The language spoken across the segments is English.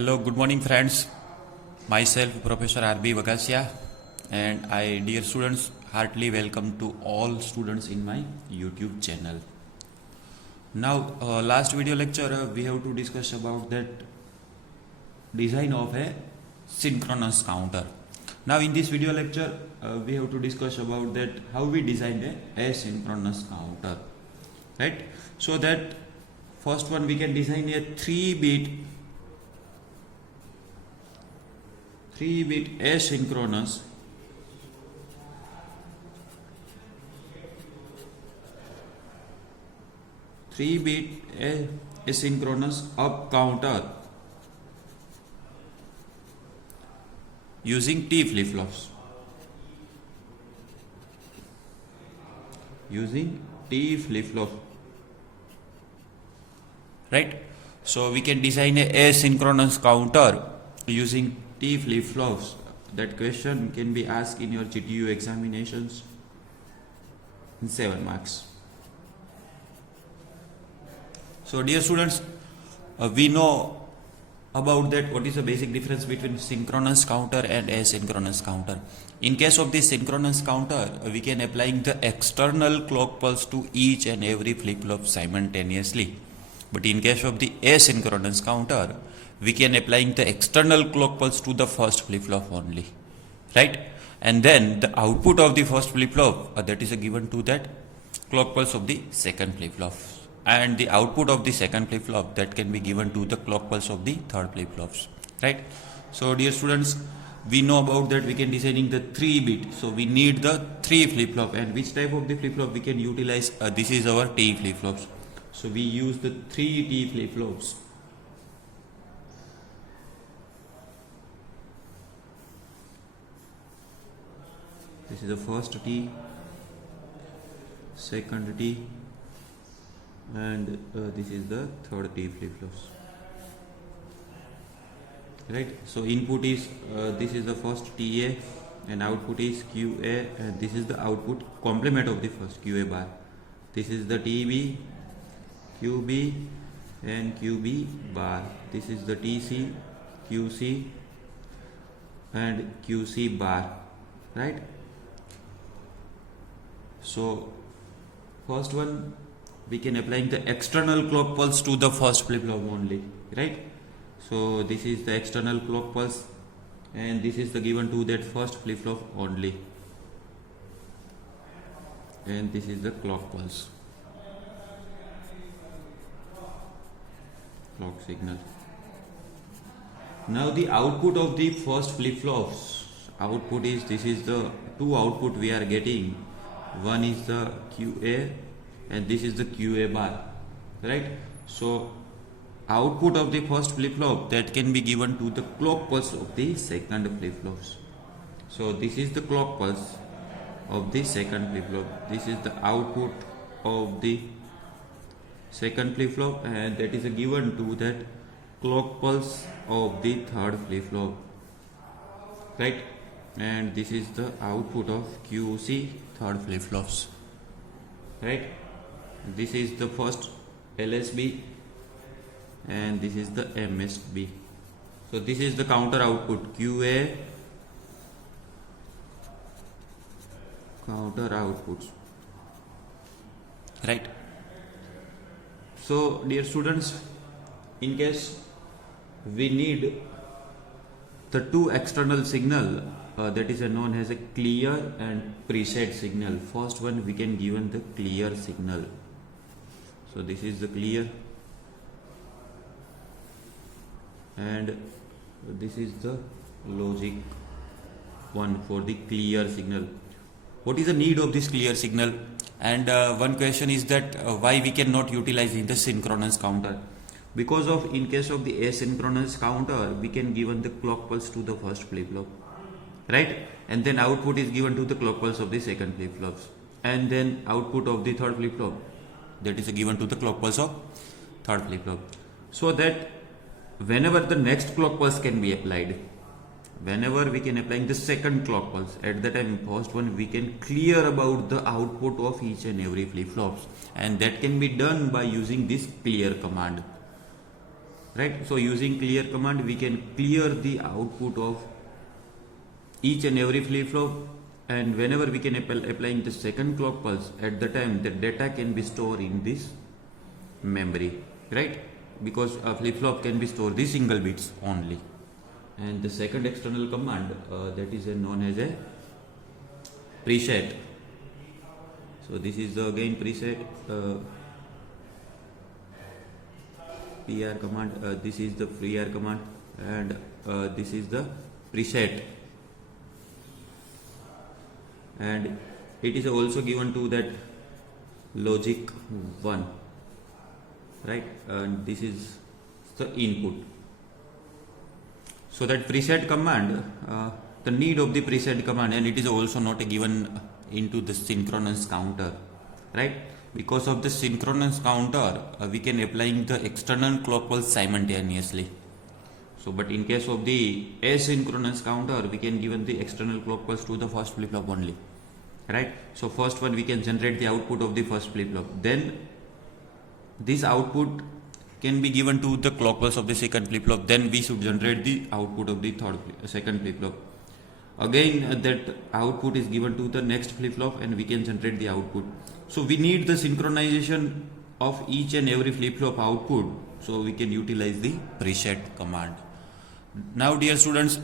Hello, good morning, friends. Myself, Professor R.B. Vagasia, and I, dear students, heartily welcome to all students in my YouTube channel. Now, last video lecture, we have to discuss about that design of a synchronous counter. Now, in this video lecture, we have to discuss about that how we design a asynchronous counter, right? So that first one we can design a 3-bit asynchronous asynchronous up counter using T flip-flops. Right? So we can design a asynchronous counter using T flip-flops. That question can be asked in your GTU examinations in 7 marks. So dear students, we know about that what is the basic difference between synchronous counter and asynchronous counter. In case of the synchronous counter, we can applying the external clock pulse to each and every flip-flop simultaneously. But in case of the asynchronous counter, we can applying the external clock pulse to the first flip-flop only, right? And then the output of the first flip-flop that is given to that clock pulse of the second flip-flop, and the output of the second flip-flop that can be given to the clock pulse of the third flip-flops, right? So dear students, we know about that we can designing the 3-bit, so we need the 3 flip-flop, and which type of the flip-flop we can utilize. This is our T flip-flops, so we use the 3 T flip-flops. This is the first T, second T, and this is the third T flip-flops, right? So input is this is the first TA, and output is QA, and this is the output complement of the first QA bar. This is the TB, QB, and QB bar. This is the TC, QC, and QC bar, right? So first one we can applying the external clock pulse to the first flip-flop only, right? So this is the external clock pulse, and this is the given to that first flip-flop only, and this is the clock pulse, clock signal. Now the output of the first flip-flops output is, this is the two output we are getting. One is the QA and this is the QA bar, right? So output of the first flip-flop that can be given to the clock pulse of the second flip-flops. So this is the clock pulse of the second flip-flop. This is the output of the second flip-flop, and that is given to that clock pulse of the third flip-flop, right? And this is the output of QC third flip-flops, right? This is the first LSB, and this is the MSB. So this is the counter output, QA counter outputs, right? So dear students, in case we need the two external signal, that is known as a clear and preset signal. First one we can given the clear signal. So this is the clear, and this is the logic one for the clear signal. What is the need of this clear signal? And one question is that why we cannot utilize in the synchronous counter? Because of in case of the asynchronous counter, we can given the clock pulse to the first flip-flop, right? And then output is given to the clock pulse of the second flip-flops, and then output of the third flip-flop that is given to the clock pulse of third flip-flop, so that whenever the next clock pulse can be applied, whenever we can applying the second clock pulse, at the time first one we can clear about the output of each and every flip-flops, and that can be done by using this clear command. right? So using clear command we can clear the output of each and every flip-flop, and whenever we can applying the second clock pulse, at the time the data can be stored in this memory, right? Because a flip-flop can be stored the single bits only. And the second external command that is known as a preset. So this is the again preset PR command, this is the PR command, and this is the preset, and it is also given to that logic 1, right? And this is the input. So that preset command, the need of the preset command, and it is also not given into the synchronous counter, right? Because of the synchronous counter, we can applying the external clock pulse simultaneously. So, but in case of the asynchronous counter, we can given the external clock pulse to the first flip flop only, right? So first one we can generate the output of the first flip flop. Then this output can be given to the clock pulse of the second flip flop. Then we should generate the output of the second flip flop. Again, that output is given to the next flip flop, and we can generate the output. So we need the synchronization of each and every flip flop output, so we can utilize the preset command. Now dear students,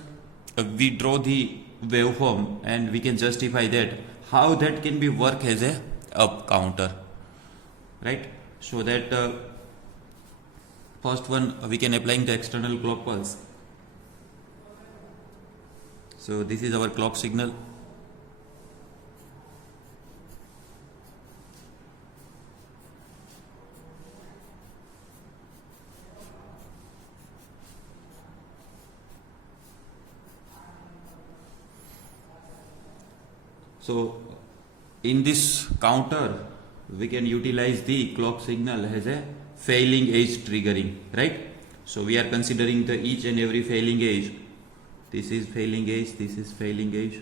we draw the waveform and we can justify that how that can be work as a up counter, right? So that first one we can applying the external clock pulse. So this is our clock signal. So in this counter we can utilize the clock signal as a failing edge triggering, right? So we are considering the each and every failing edge. This is failing edge, this is failing edge,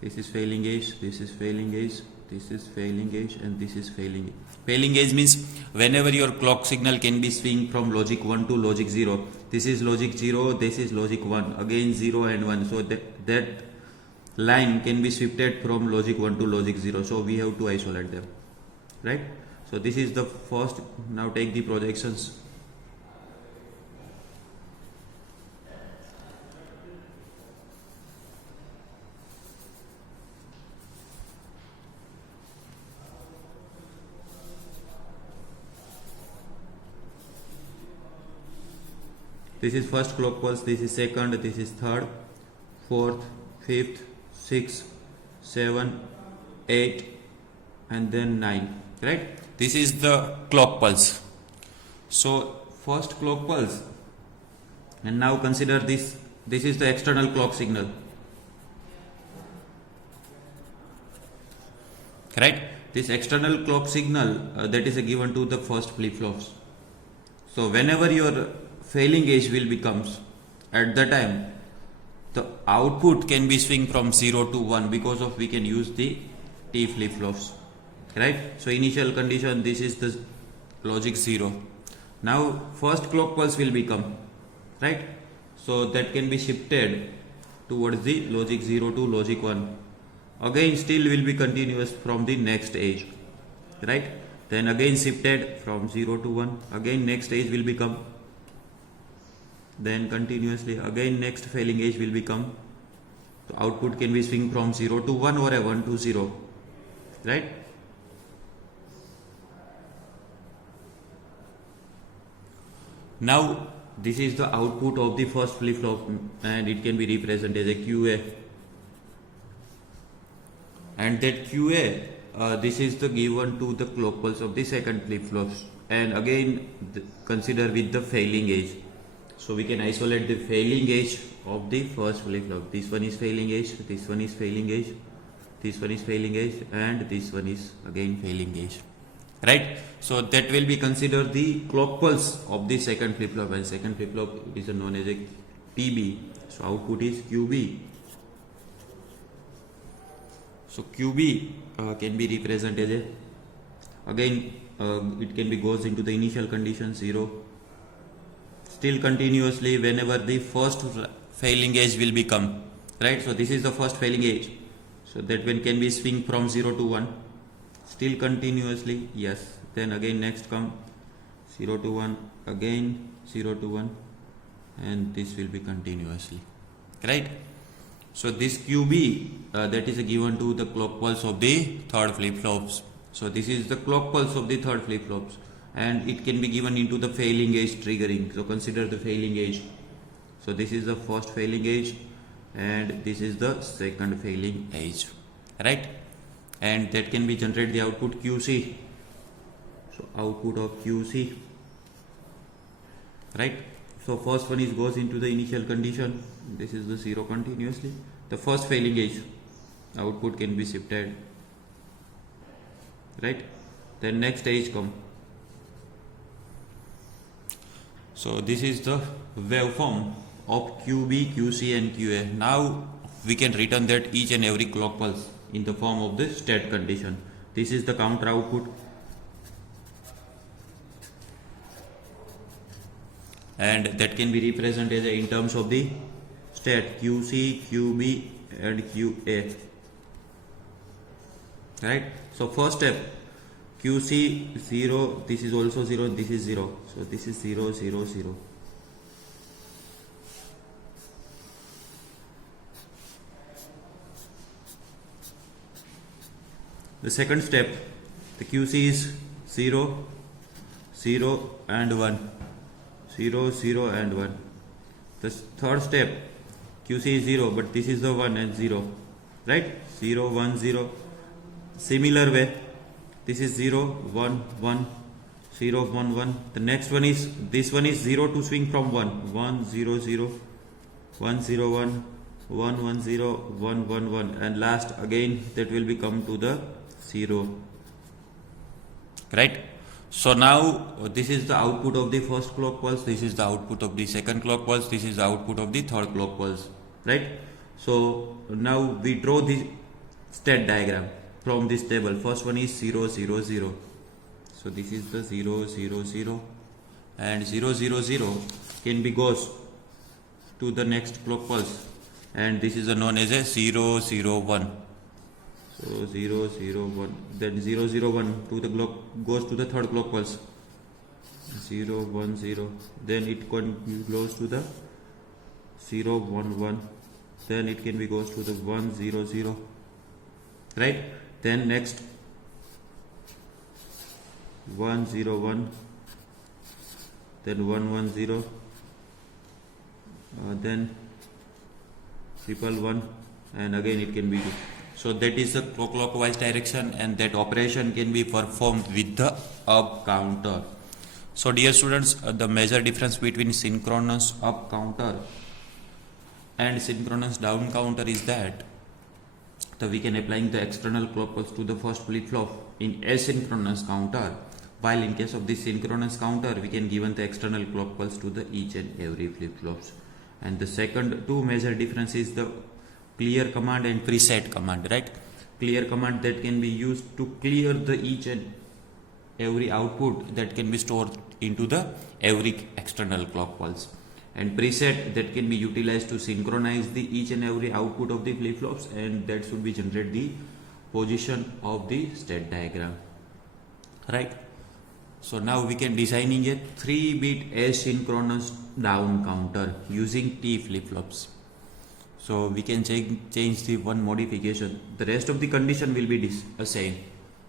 this is failing edge, this is failing edge, this is failing edge, and this is failing edge. Failing edge means whenever your clock signal can be swing from logic 1 to logic 0. This is logic 0, this is logic 1, again 0 and 1. So that line can be shifted from logic 1 to logic 0. So we have to isolate them, right? So this is the first. Now take the projections. This is first clock pulse, this is second, this is third, fourth, fifth, sixth, 7, 8, and then 9, right? This is the clock pulse. So first clock pulse, and now consider this. This is the external clock signal, right? This external clock signal that is given to the first flip flops. So whenever your failing edge will becomes, at the time the output can be swing from 0 to 1 because of we can use the T flip flops, right? So initial condition, this is the logic 0. Now first clock pulse will become, right? So that can be shifted towards the logic 0 to logic 1. Again still will be continuous from the next edge, right? Then again shifted from 0 to 1. Again next edge will become, then continuously again next failing edge will become. So output can be swing from 0 to 1 or a 1 to 0, right? Now this is the output of the first flip flop, and it can be represented as a QA, and that QA this is the given to the clock pulse of the second flip flops, and again consider with the failing edge. So we can isolate the failing edge of the first flip flop. This one is failing edge, this one is failing edge, this one is failing edge, and this one is again failing edge, right? So that will be considered the clock pulse of the second flip flop, and second flip flop is known as a TB. So output is QB. So QB can be represented as a, again it can be goes into the initial condition 0, still continuously whenever the first failing edge will become, right? So this is the first failing edge. So that one can be swing from 0 to 1, still continuously, yes. Then again next come 0 to 1, again 0 to 1, and this will be continuously, right? So this QB that is given to the clock pulse of the third flip-flops. So this is the clock pulse of the third flip-flops, and it can be given into the failing edge triggering. So consider the failing edge. So this is the first failing edge, and this is the second failing edge, right? And that can be generate the output QC. So output of QC, right? So first one is goes into the initial condition. This is the 0 continuously. The first failing edge output can be shifted, right? Then next edge come. So this is the waveform of QB, QC and QA. Now we can return that each and every clock pulse in the form of the state condition. This is the counter output, and that can be represented in terms of the state QC, QB and QA, right? So first step, QC 0, this is also 0, this is 0, so this is 0, 0, 0. The second step, the QC is 0, 0 and 1, 0, 0 and 1. The third step, QC is 0, but this is the 1 and 0, right? 0, 1, 0. Similar way, this is 0, 1, 1, 0, 1, 1. The next one is, this one is 0 to swing from 1, 1, 0, 0, 1, 0, 1, 1, 1, 0, 1, 1, 1. And last again, that will become to the 0, right? So now this is the output of the first clock pulse, this is the output of the second clock pulse, this is the output of the third clock pulse, right? So now we draw the state diagram from this table. First one is 0, 0, 0. So this is the 0, 0, 0, and 0, 0, 0 can be goes to the next clock pulse, and this is known as a 0, 0, 1. So 0, 0, 1, then 0, 0, 1 to the clock goes to the third clock pulse, 0, 1, 0, then it goes to the 0, 1, 1, then it can be goes to the 1, 0, 0, right? Then next 1, 0, 1, then 1, 1, 0, then triple 1, and again it can be 2. So that is the clockwise direction, and that operation can be performed with the up counter. So dear students, the major difference between synchronous up counter and synchronous down counter is that we can applying the external clock pulse to the first flip flop in asynchronous counter, while in case of the synchronous counter we can given the external clock pulse to the each and every flip flops. And the second two major difference is the clear command and preset command, right? Clear command that can be used to clear the each and every output that can be stored into the every external clock pulse, and preset that can be utilized to synchronize the each and every output of the flip flops, and that should be generate the position of the state diagram, right? So now we can designing a 3-bit asynchronous down counter using T flip flops. So we can change the one modification. The rest of the condition will be same,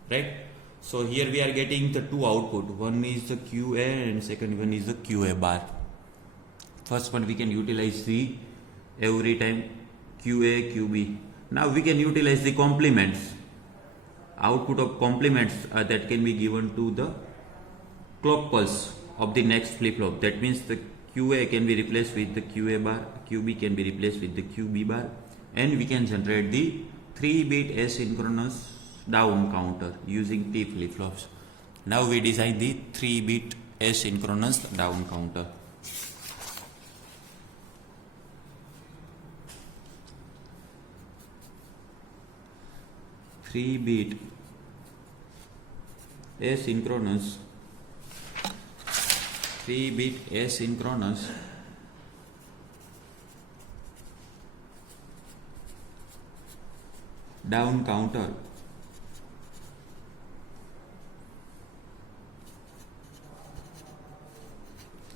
right? So here we are getting the two output. One is the QA and second one is the QA bar. First one we can utilize the every time QA, QB. Now we can utilize the complements. Output of complements that can be given to the clock pulse of the next flip flop. That means the QA can be replaced with the QA bar, QB can be replaced with the QB bar, and we can generate the 3-bit asynchronous down counter using T flip flops. Now we design the 3-bit asynchronous down counter. Three-bit asynchronous 3-bit asynchronous down counter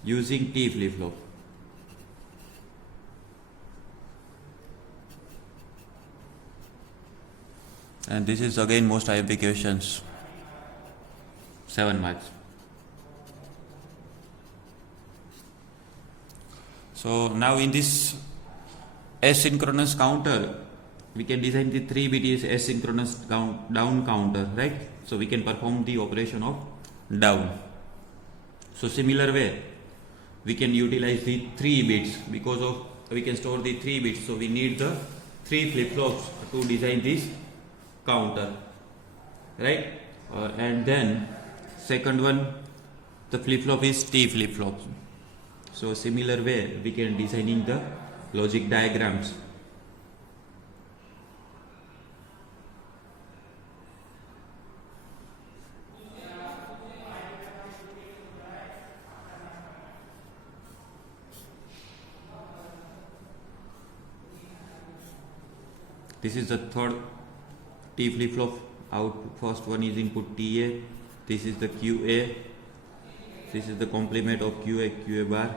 using T flip-flop. And this is again most IMP questions, 7 marks. So now in this asynchronous counter, we can design the 3-bit asynchronous down counter, right? So we can perform the operation of down. So similar way, we can utilize the 3 bits because of we can store the 3 bits. So we need the 3 flip-flops to design this counter, right? And then second one, the flip-flop is T flip-flop. So similar way, we can designing the logic diagrams. This is the third T flip-flop. First one is input TA. This is the QA. This is the complement of QA bar.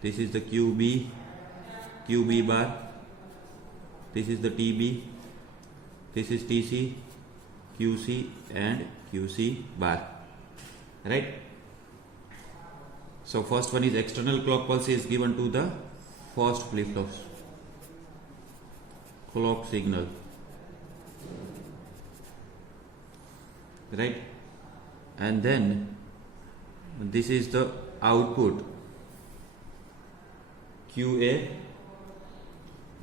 This is the QB bar. This is the TB. This is TC, QC and QC bar. Right? So first one is external clock pulse is given to the first flip-flops. Clock signal, right? And then this is the output QA,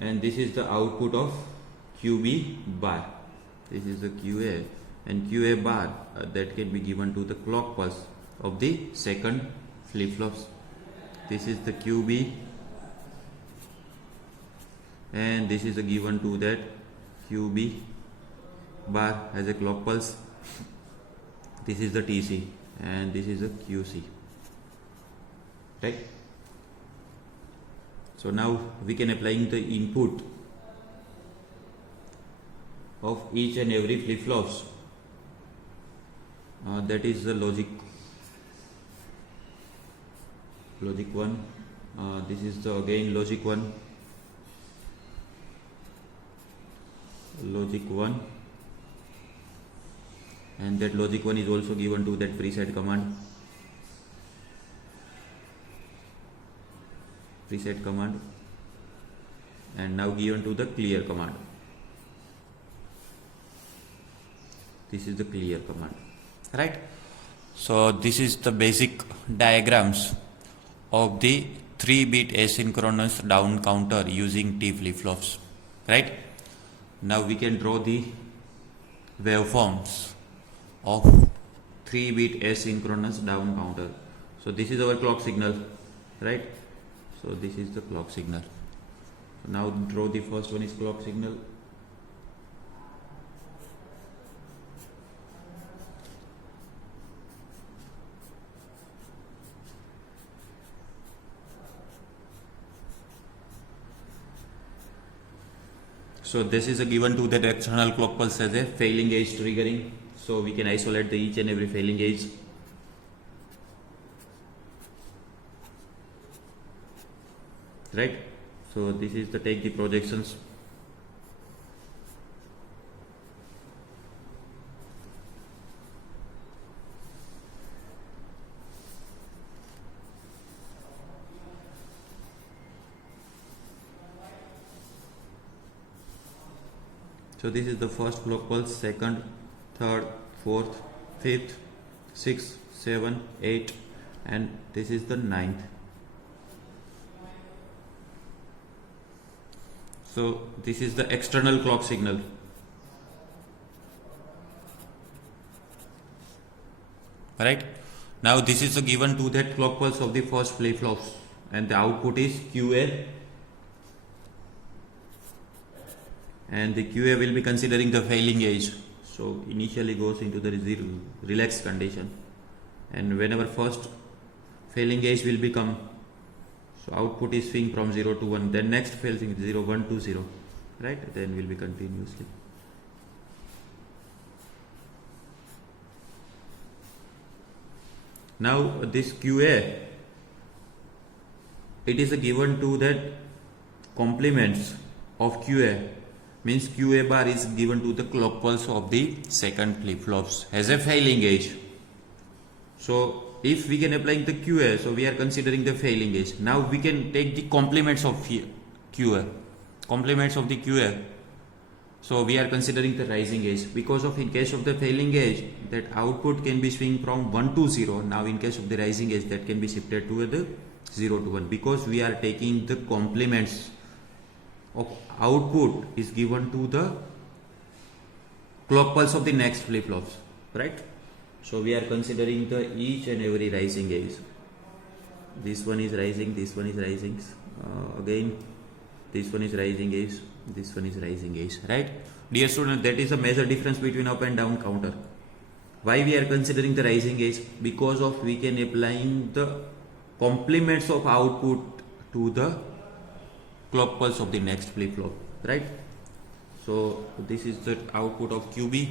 and this is the output of QB bar. This is the QA, and QA bar that can be given to the clock pulse of the second flip-flops. This is the QB, and this is a given to that QB bar as a clock pulse. This is the TC, and this is a QC, right? So now we can applying the input of each and every flip-flops. That is the logic 1. This is the again logic 1. Logic 1, and that logic 1 is also given to that preset command. And now given to the clear command. This is the clear command, right? So this is the basic diagrams of the 3-bit asynchronous down counter using T flip-flops, right? Now we can draw the waveforms of 3-bit asynchronous down counter. So this is our clock signal, right? So this is the clock signal. So now draw the first one is clock signal. So this is a given to that external clock pulse as a failing edge triggering. So we can isolate the each and every failing edge. Right? So this is the take the projections. So this is the first clock pulse, second, third, fourth, fifth, sixth, 7, 8, and this is the 9th. So this is the external clock signal. Right? Now this is the given to that clock pulse of the first flip-flops, and the output is QA. And the QA will be considering the failing edge. So initially goes into the relaxed condition, and whenever first failing edge will become, so output is swing from 0 to 1, then next failing 0 1 to 0, right? Then will be continuously. Now this QA, it is a given to that complements of QA, means QA bar is given to the clock pulse of the second flip-flops as a failing edge. So if we can apply the QA, so we are considering the failing edge. Now we can take the complements of QA, complements of the QA. So we are considering the rising edge, because of in case of the failing edge, that output can be swing from 1 to 0. Now in case of the rising edge, that can be shifted to the 0 to 1, because we are taking the complements of output is given to the clock pulse of the next flip-flops, right? So we are considering the each and every rising edge. This one is rising, this one is rising, again this one is rising edge, this one is rising edge, right? Dear student, that is a major difference between up and down counter. Why we are considering the rising edge? Because of we can applying the complements of output to the clock pulse of the next flip-flop, right? So this is the output of QB.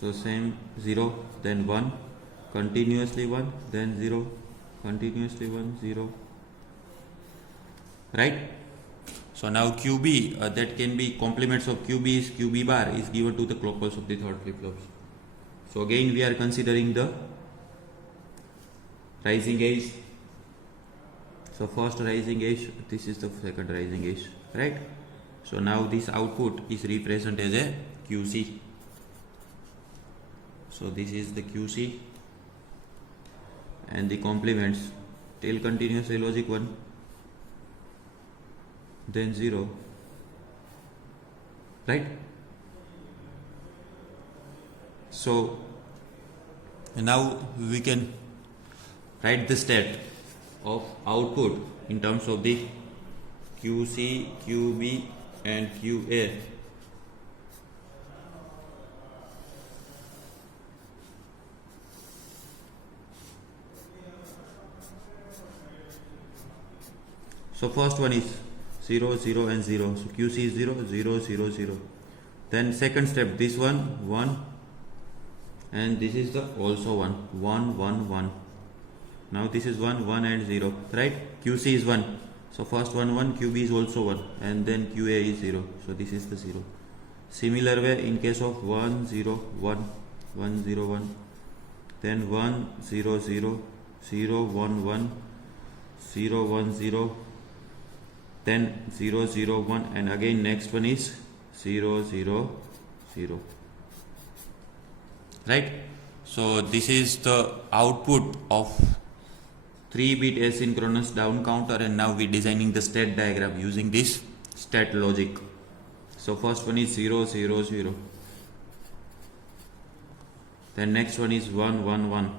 So same 0, then 1, continuously 1, then 0, continuously 1, 0, right? So now QB, that can be complements of QB is QB bar is given to the clock pulse of the third flip-flops. So again we are considering the rising edge. So first rising edge, this is the second rising edge, right? So now this output is represented as a QC. So this is the QC, and the complements till continuous logic 1, then 0, right? So now we can write the state of output in terms of the QC, QB and QA. So first one is 0, 0 and 0. So QC is 0, 0, 0, 0. Then second step, this one 1, and this is the also 1, 1, 1, 1. Now this is 1, 1 and 0, right? QC is 1. So first 1, 1, QB is also 1, and then QA is 0. So this is the 0. Similar way in case of 1, 0, 1, 1, 0, 1. Then 1, 0, 0, 0, 1, 1, 0, 1, 0. Then 0, 0, 1, and again next one is 0, 0, 0. Right? So this is the output of 3-bit asynchronous down counter, and now we designing the state diagram using this state logic. So first one is 0, 0, 0. Then next one is 1, 1, 1.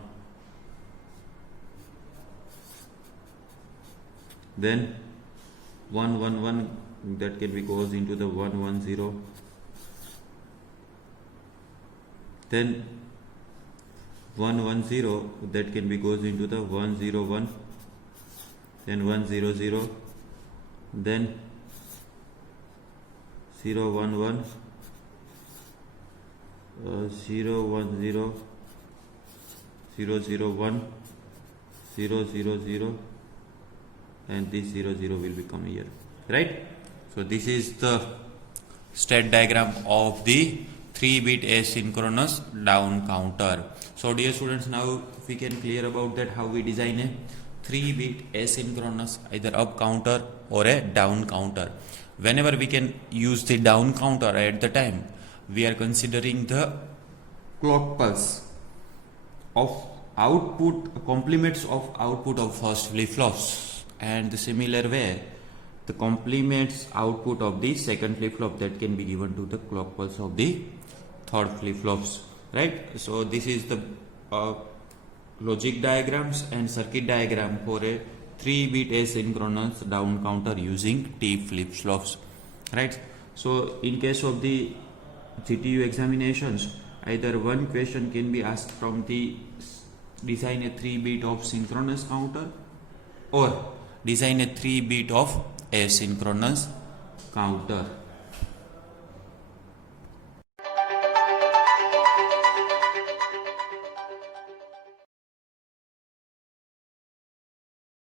Then 1, 1, 1, that can be goes into the 1, 1, 0. Then 1, 1, 0, that can be goes into the 1, 0, 1. Then 1, 0, 0. Then 0, 1, 1. 0, 1, 0. 0, 0, 1. 0, 0, 0. And this 0, 0 will become here, right? So this is the state diagram of the 3-bit asynchronous down counter. So dear students, now we can clear about that how we design a 3-bit asynchronous either up counter or a down counter. Whenever we can use the down counter at the time, we are considering the clock pulse of output, complements of output of first flip-flops. And the similar way, the complements output of the second flip-flop that can be given to the clock pulse of the third flip-flops, right? So this is the logic diagrams and circuit diagram for a 3-bit asynchronous down counter using T flip-flops, right? So in case of the GTU examinations, either one question can be asked from the design a 3-bit of synchronous counter or design a 3-bit of asynchronous counter.